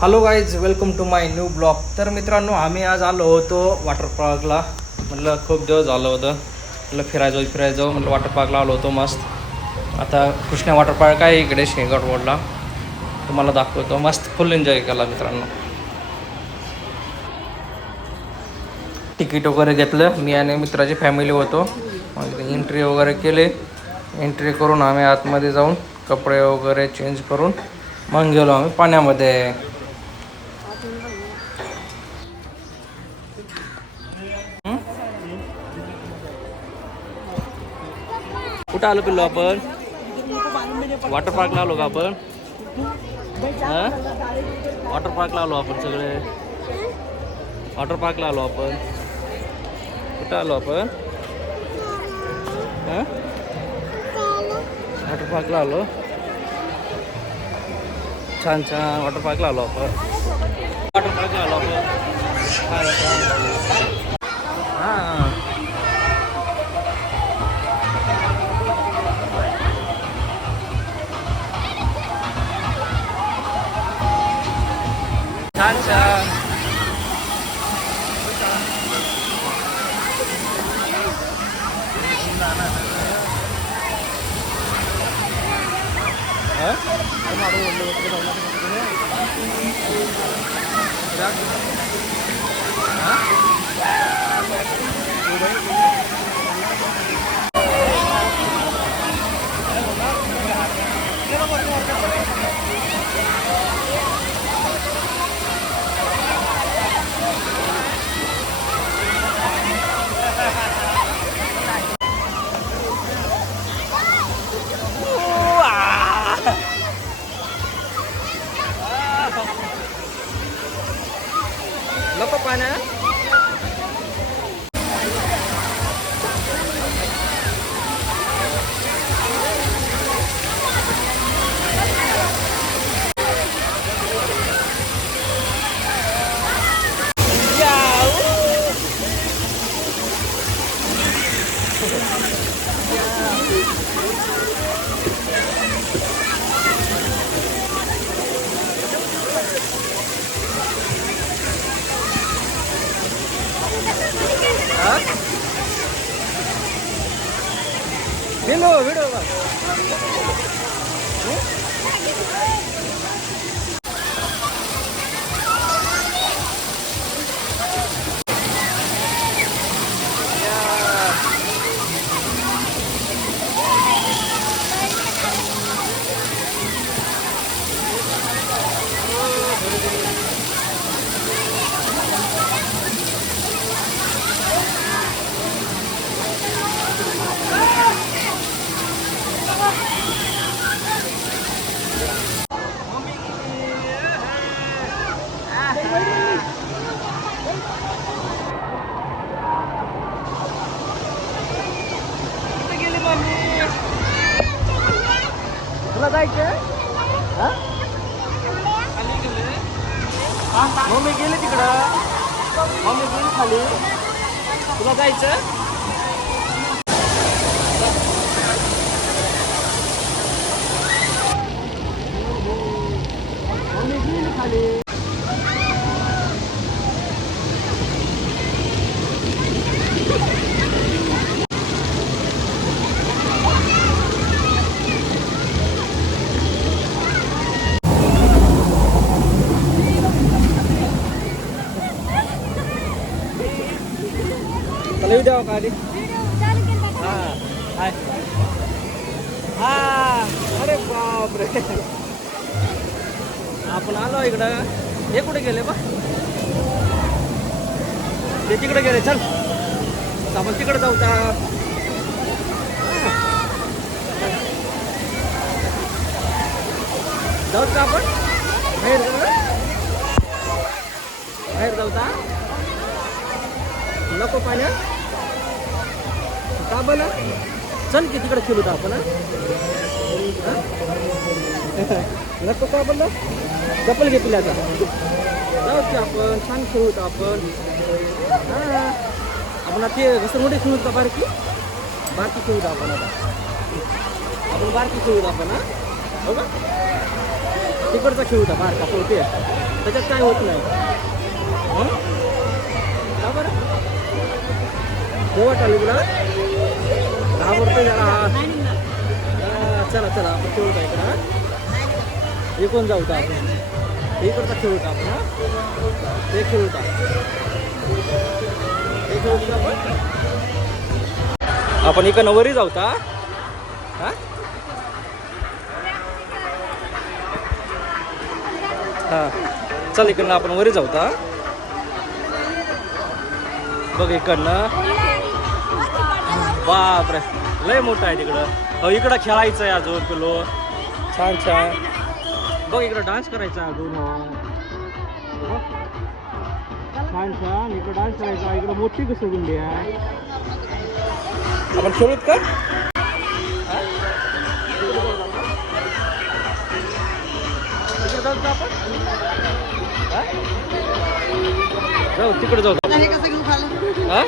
Hello guys, welcome to my new blog. तर मित्रांनो, आम्ही आज आलो होतो वॉटर पार्कला. म्हटलं खूप दिवस झालं होतं, म्हटलं फिरायचो म्हटलं वॉटर पार्कला आलो होतो मस्त. आता कृष्णा वॉटर पार्क आहे इकडे शेगाव रोडला, तुम्हाला दाखवतो. मस्त फुल एन्जॉय केला मित्रांनो. तिकीट वगैरे घेतलं, मी आणि मित्राची फॅमिली होतो. मग एंट्री वगैरे केले. एंट्री करून आम्ही आतमध्ये जाऊन कपडे वगैरे चेंज करून मग गेलो आम्ही पाण्यामध्ये. कुठं आलो पिल्लो आपण? वॉटर पार्कला आलो का आपण? वॉटर पार्कला आलो आपण सगळे. वॉटर पार्कला आलो आपण. कुठं आलो आपण? वॉटर पार्कला आलो. छान छान वॉटर पार्कला आलो आपण. वॉटर पार्कला आलो आपण. हां, छान छान. नको पाण्या. व्हिडिओ तुला जायचं? मम्मी गेली तिकडं. मम्मी गेली खाली. तुला जायचं? मम्मी गेली खाली. व्हिडिओ का आधी? हां, अरे बापरे, आपण आलो इकडं. हे कुठे गेले बा? ते तिकडे गेले. चल आपण तिकडे जाऊ का? जाऊ का आपण? बाहेर जाऊ का? नको पाण्यात का बना? चल की तिकडे खेळू आपण. नको का बोललं? चप्पल घे पिल्याचा. जाऊ की आपण, छान खेळू आपण. आपण ते घसरमोठी खेळू का? बारकी खेळू आपण. आता आपण बारकी खेळू आपण. हो का? तिकडचा खेळ होता बारका पोहते त्याच्यात काय होत नाही. का बरं पोहत आली तुला घाबरतोय जरा. चला चला आपण खेळू का इकडं. इकडून जाऊ का आपण इकडचा खेळू का आपण. ते खेळू का ते खेळू का आपण इकडनं वरी जाऊ का. हा हां चल इकडनं आपण वरी जाऊ का. बघ इकडनं बापरे लय मोठं आहे तिकडं. हो इकडं खेळायचं आहे अजून पिलो. छान छान बघ इकडं डान्स करायचा अजून. हो छान छान इकडं डान्स करायचा. इकडं मोठी घसरगुंडी आहे. आपण खेळूत का. तिकडे जाऊ का आपण. जाऊ तिकडे जाऊ. हा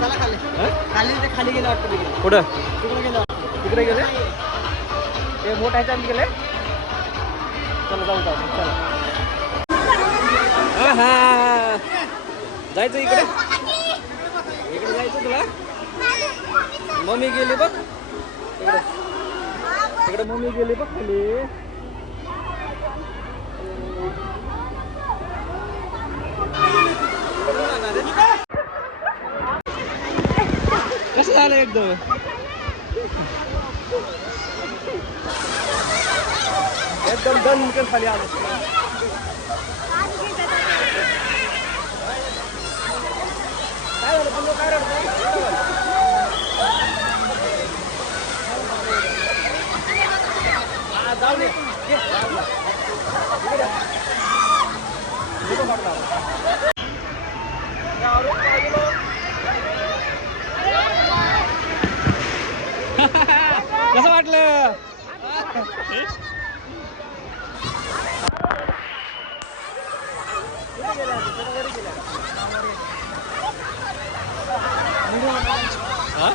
चला खाली खाली ते खाली गेलं वाटतं. कुठं तिकडे गेलं तिकडे गेले ते मोठ्या ह्याच्यात गेले. चला जाऊ जाऊ चला. हा हा जायचं इकडे इकडे जायचं तुला. मम्मी गेली बघ इकडे इकडे मम्मी गेली बघ खाली. कसं झालं एकदम. एकदम दणकन खाली आलं. काय झालं पुन्हा काय रडतं. जाऊ दे कसं वाटलं. हा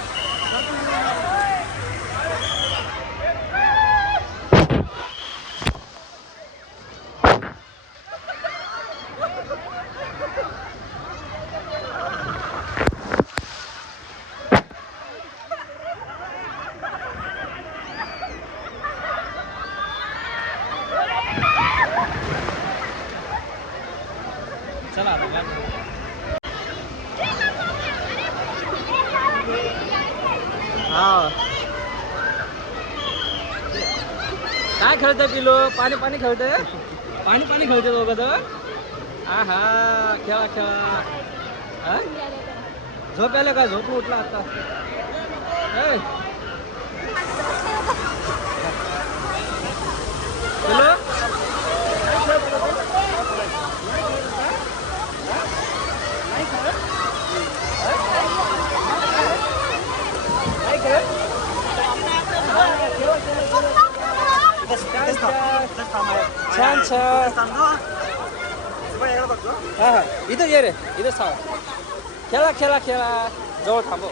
चला हा काय खेळतंय पिलो. पाणी पाणी खेळतंय. पाणी पाणी खेळते दोघं तर. हा हा खेळा खेळा. हा झोप आलं का. झोप उठला आता. पिलो छान छान. हा हा इथं ये रे इथं सांग. खेळा खेळा खेळा जवळ थांबव.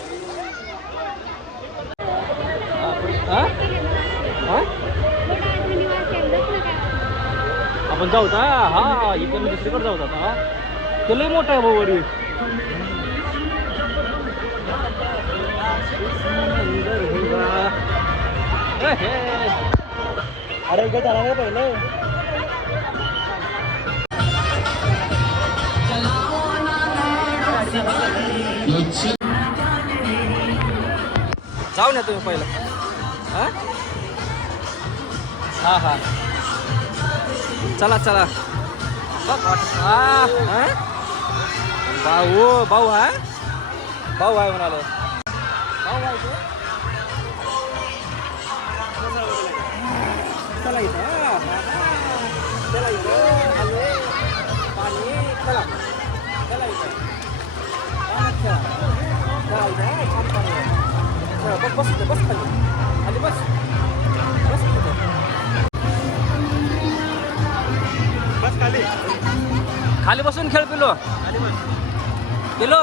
हा हा आपण जाऊ का. हा इकडे दुसरीकडे जाऊ आता. ते लय मोठा आहे भाऊ वरी. अरे इकडे झाला नाही पहिले. जाऊ ना तुम्ही पहिलं. हा हा हा चला चला बघ. हा भाऊ भाऊ आहे. भाऊ आहे म्हणाले. भाऊ आहे तू. चला इथं चला इथं आले पाणी. चला चला इथं पाण्यात खेळा. चला इथं छान पाणी आहे. चला बस बस इथं बस खाली खाली बस बस तिथं बस खाली खाली बसून खेळ पिलो. खाली बस पिलो.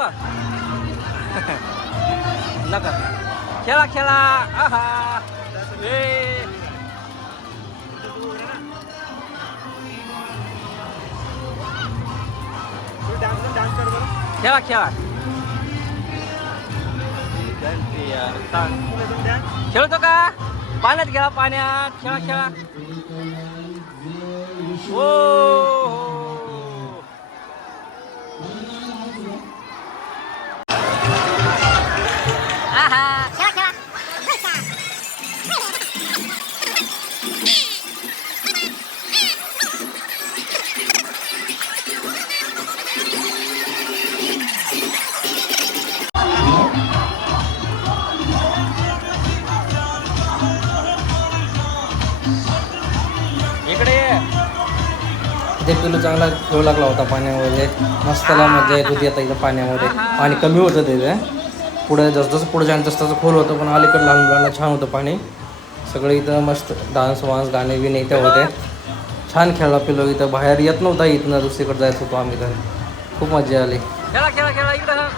नका खेळा खेळा. आहा खेळा खेळा घंटी यार खेळतो का पाण्यात घ्या पाण्यात खेळा खेळा ओ इकडे ते पिलू चांगला खेळू लागला होता पाण्यामध्ये मस्त त्याला मजा येत होती आता इथं पाण्यामध्ये पाणी कमी होतं तिथे पुढे जसं पुढे जाणं तसं खोल होतं पण अलीकडे लहान मुलांना छान होतं पाणी सगळं इथं मस्त डान्स वान्स गाणे बिणे इथं होते छान खेळला पिलो इथं बाहेर येत नव्हता इथनं दुसरीकडे जायचं होतो आम्ही तर खूप मजा आली खेळा खेळा खेळा इकडं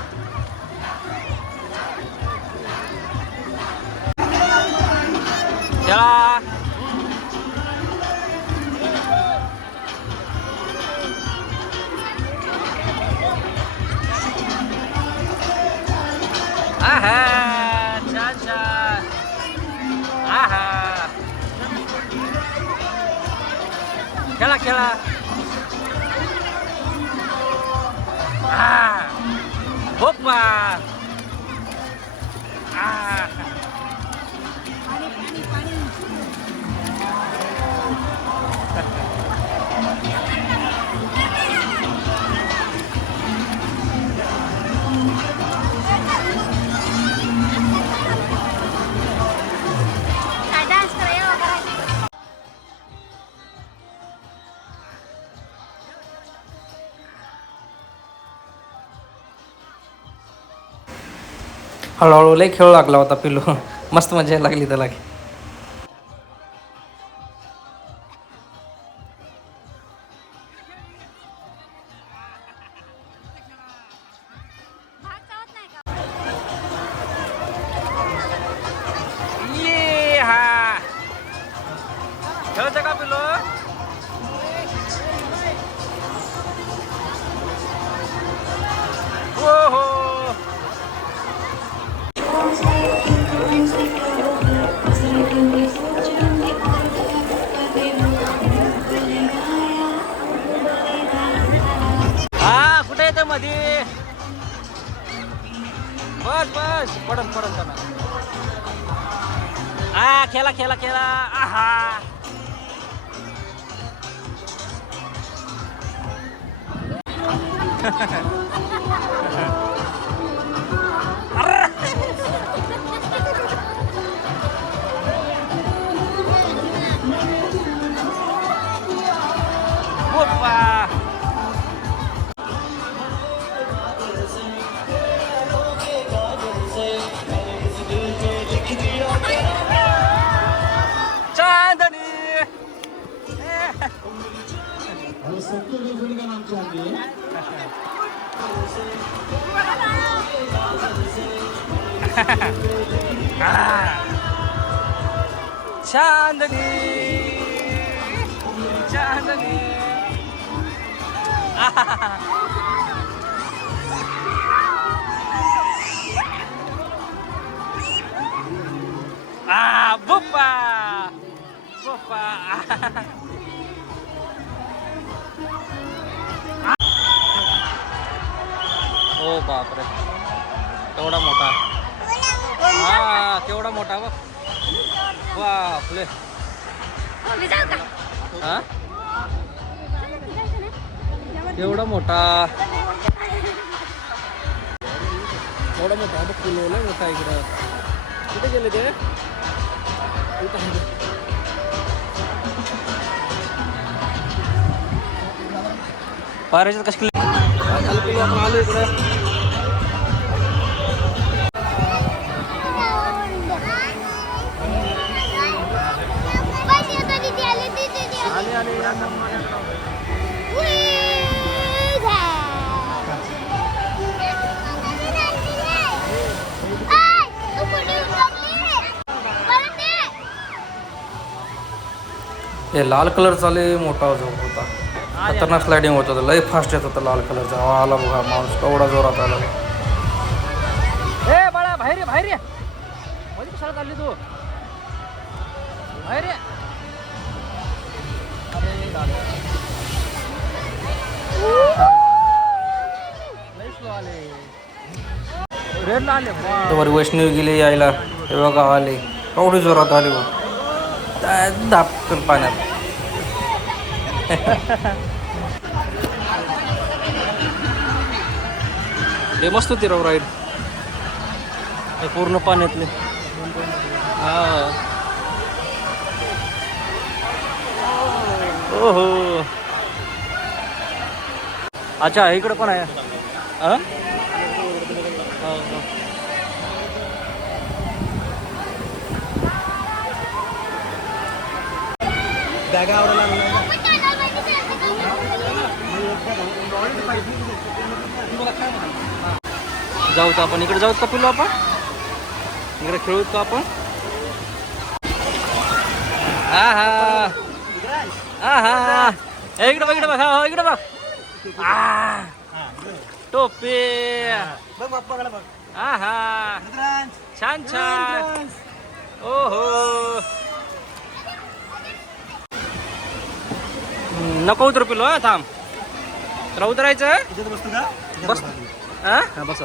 खेळा आहा छान छान आहा खेळा खेळा होप्पा हळूहळू लई खेळू लागला होता पिलू मस्त मजा यायला लागली त्याला ये हा खेळतो का पिलू हो हो हा कुठे येते मध्ये बस बस पडन पडन त्यांना हा खेळा खेळा खेळा आहा चांदनी चांदनी बुप्पा बुप्पा ओ बापरे केवढा मोठा हा केवढा मोठा बघ बापले हा केवढा मोठा केवढा मोठा बघ फुलवलं मोठा इकडं कुठे गेले ते पारायच्यात कशी किलो आपण आलो इकडे हे लाल कलरचा लय मोठा झोप होता खतरनाक स्लायडिंग होत होतं, लय फास्ट येत होतं लाल कलरचा. आला बघा माणूस केवढा जोरात आला. ए बाळा बाहेर ये, बाहेर ये. मध्ये कशाला चालली तू? बाहेर ये. अरे दादा, लय स्लो आले. रेडला आले. वर वैष्णवी गेली यायला, हे बघा आले. केवढी जोरात आली बघ, दापकन पाण्यात. हे मस्त होती राव राईड, पूर्ण पाण्यातले. हा हो हो. अच्छा इकडं पण आहे. हा बॅगा आवडायला जाऊ तर आपण इकडे जाऊत का पिलो, आपण इकडे खेळूत का आपण. हा हा हा हा. इकडे बघ, इकडे बघ, हा इकडे बघ. टोपी. बघ बाप्पाकडे बघ. हा हा. छान छान. ओहो. नको उतर पिलो. हा थांब, तुला उतरायचं. बसतो का? बस. हा बस.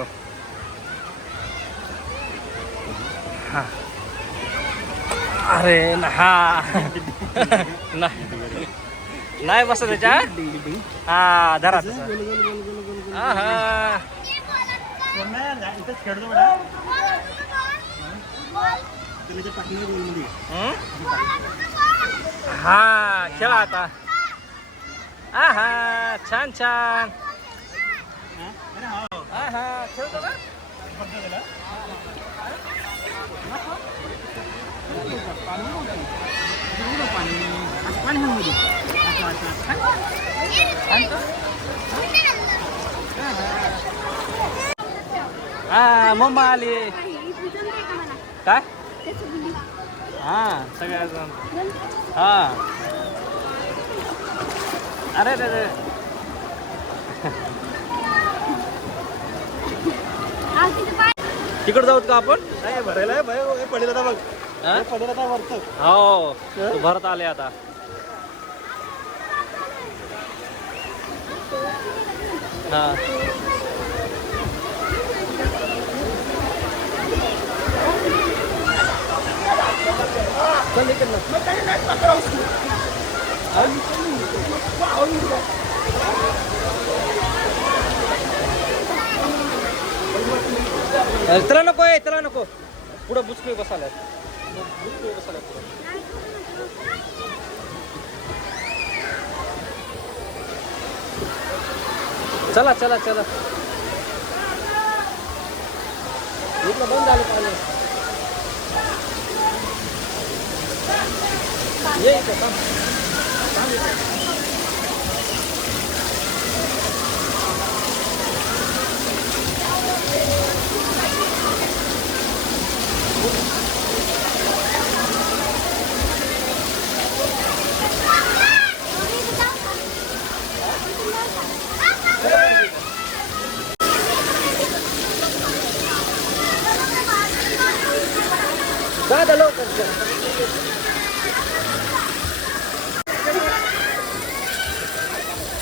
हा. अरे हा. नाही बस त्याच्या. हा धरा. हा हा. इथंच खेळतो बेटा. हा खेळा आता. हा हा. छान छान. हा हा. खेळतो का? हा मम्मा आली. काय? हा सगळ्या. हा अरे अरे. तिकडे जाऊत का आपण? नाही भरायला पडेल आता बघ. पडेल आता वरतं. हो भरत आले आता. हा त्याला नको आहे, त्याला नको. पुढं बुचके बसायला. चला चला चला. इथलं बंद झालं पाणी. ये इथं थांब. दादा लवकर.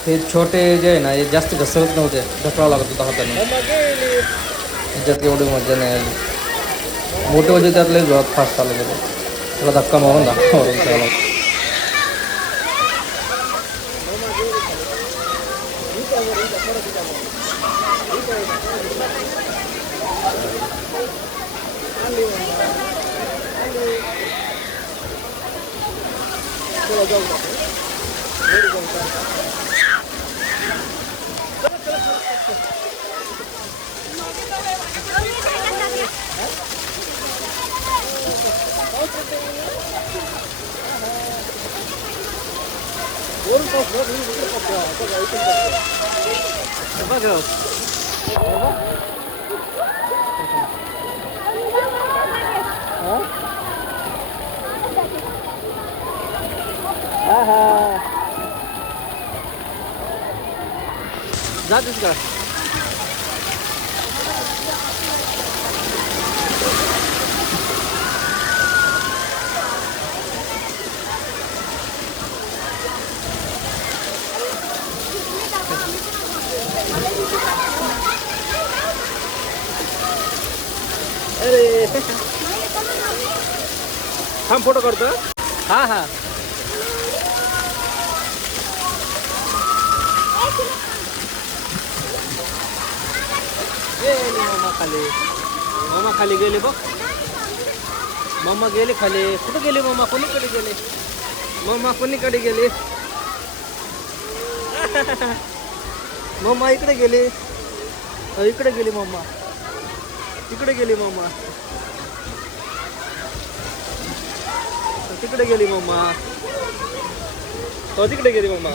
हे छोटे जे आहे ना, हे जास्त घसरत नव्हते, ढकलावं लागत होतं हाताने. त्याच्यात एवढी मजा नाही आली. मोठे म्हणजे त्यातले जोरात फास्ट चालत होते, त्याला धक्का मारून चालला. जातेस का? अरे थांब फोटो काढतो. हा हा मम्मा खाली. मम्मा खाली गेले बघ. मम्मा गेले खाली. कुठे गेले मम्मा? कोणीकडे गेले मम्मा? कोणीकडे गेले मम्मा? इकडे गेले. इकडे गेली मम्मा. तिकडे गेली मम्मा. तिकडे गेली मम्मा. तो तिकडे गेली मम्मा.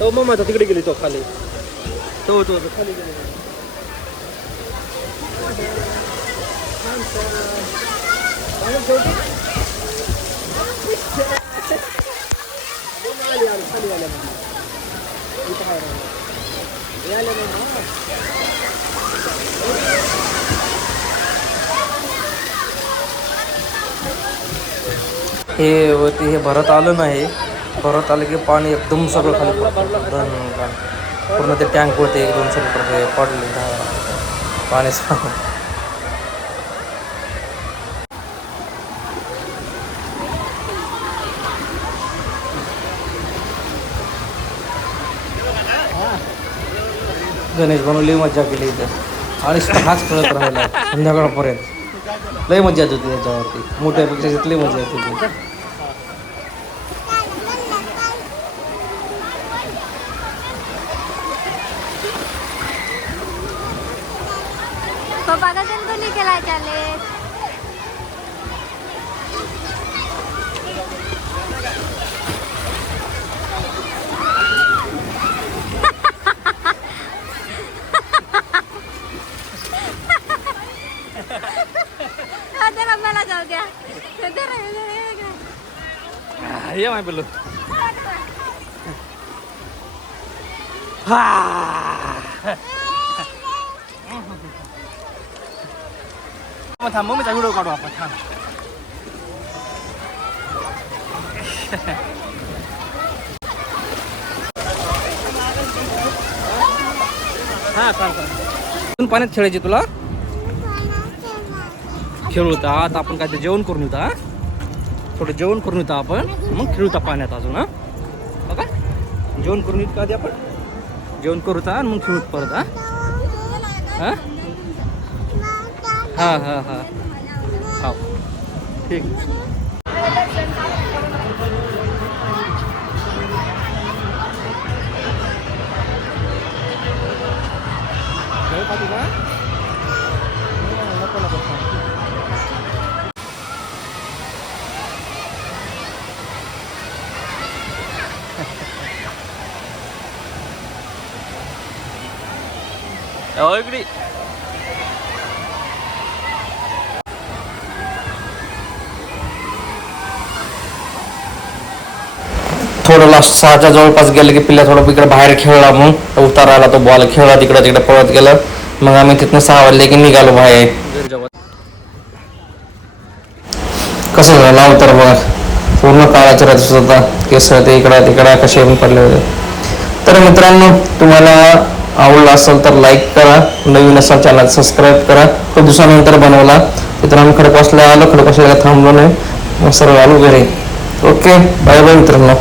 तो मम्मा तिकडे गेली. तो खाली. तो खाली गेली. खाली आल्या मम्मा. हे वरती हे भरत आलं नाही. भरत आलं की पाणी एकदम सगळं खाली पडतं. पूर्ण ते टँक होते 1-200 लिटर पडले पाणी. गणेश बनवली मजा केली इथं आणि हाच खेळत राहिला संध्याकाळपर्यंत. लई मजा येत होती त्याच्यावरती. मोठ्यापेक्षा तिथली मजा येत होती. पप्पा का दिन को लेके ला चले. आता मला जाऊ द्या. ये माय बोललो. थांब मम्मीचा व्हिडिओ काढू आपण. थांब. हा सांग. पाण्यात खेळायची तुला? खेळू होता. आता आपण काय ते जेवण करून येऊ. थोडं जेवण करून येऊ आपण. मग खेळू पाण्यात अजून. बघा जेवण करून येऊ का आधी आपण? जेवण करू आणि मग खेळू परत. हा हा हा हा हा ठीक. इकडे थोडं लास्ट 6च्या जवळपास गेलं की पिल्ला थोडं इकडे बाहेर खेळला. मग उतार आला. तो बॉल खेळला तिकडे तिकडे पळत गेलं. मग आम्ही तिथनं 6 वाजले की निघालो बाहेर. कसं झालं उतर बघा. पूर्ण काळाच्या राहत होता. केस ते इकडं तिकडं कसे येऊन पडले होते. तर मित्रांनो तुम्हाला आवडला असेल तर लाईक करा. नवीन असाल चॅनल सबस्क्राईब करा. खूप दिवसानंतर बनवला. तिथं आम्ही खडकवासला आलो. खडकवासला थांबलो नाही. मग सर्व आलो घरी. ओके बाय बाय मित्रांनो.